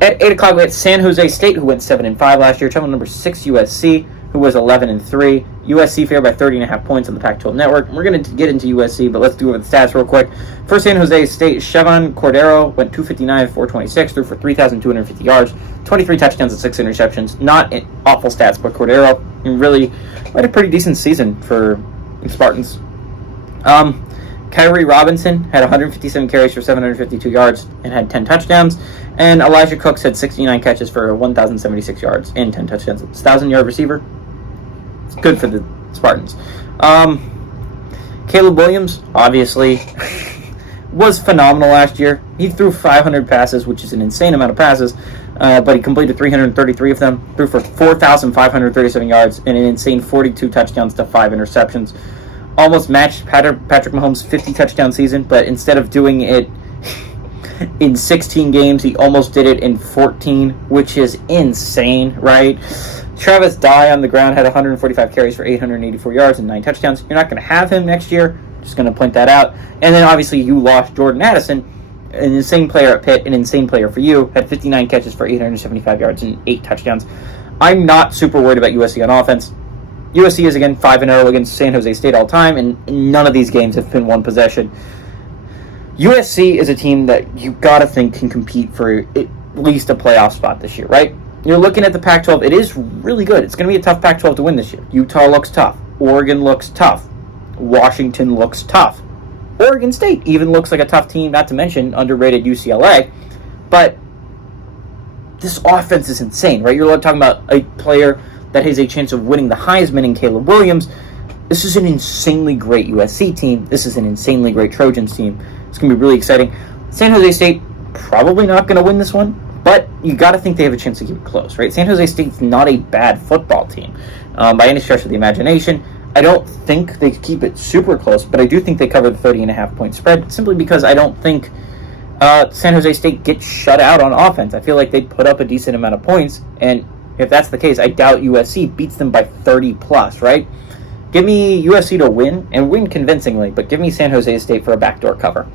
At 8 o'clock, we had San Jose State, who went 7-5 last year, traveling number 6 USC, who was 11-3. USC favored by 30.5 points on the Pac-12 network. We're going to get into USC, but let's do it with the stats real quick. For San Jose State, Chevon Cordero went 259, 426, threw for 3,250 yards, 23 touchdowns and 6 interceptions. Not awful stats, but Cordero really had a pretty decent season for Spartans. Kyrie Robinson had 157 carries for 752 yards and had 10 touchdowns. And Elijah Cooks had 69 catches for 1,076 yards and 10 touchdowns. It's a 1,000-yard receiver. It's good for the Spartans. Caleb Williams, obviously, was phenomenal last year. He threw 500 passes, which is an insane amount of passes, but he completed 333 of them, threw for 4,537 yards, and an insane 42 touchdowns to 5 interceptions. Almost matched Patrick Mahomes' 50-touchdown season, but instead of doing it in 16 games, he almost did it in 14, which is insane, right? Travis Dye on the ground had 145 carries for 884 yards and 9 touchdowns. You're not going to have him next year. Just going to point that out. And then, obviously, you lost Jordan Addison, an insane player at Pitt, an insane player for you, had 59 catches for 875 yards and 8 touchdowns. I'm not super worried about USC on offense. USC is, again, 5-0 against San Jose State all time, and none of these games have been one possession. USC is a team that you got to think can compete for at least a playoff spot this year, right? You're looking at the Pac-12. It is really good. It's going to be a tough Pac-12 to win this year. Utah looks tough. Oregon looks tough. Washington looks tough. Oregon State even looks like a tough team, not to mention underrated UCLA. But this offense is insane, right? You're talking about a player that has a chance of winning the Heisman in Caleb Williams. This is an insanely great USC team. This is an insanely great Trojans team. It's going to be really exciting. San Jose State, probably not going to win this one, but you got to think they have a chance to keep it close, right? San Jose State's not a bad football team by any stretch of the imagination. I don't think they keep it super close, but I do think they cover the 30.5 point spread, simply because I don't think San Jose State gets shut out on offense. I feel like they put up a decent amount of points, and if that's the case, I doubt USC beats them by 30 plus, right? Give me USC to win, and win convincingly, but give me San Jose State for a backdoor cover.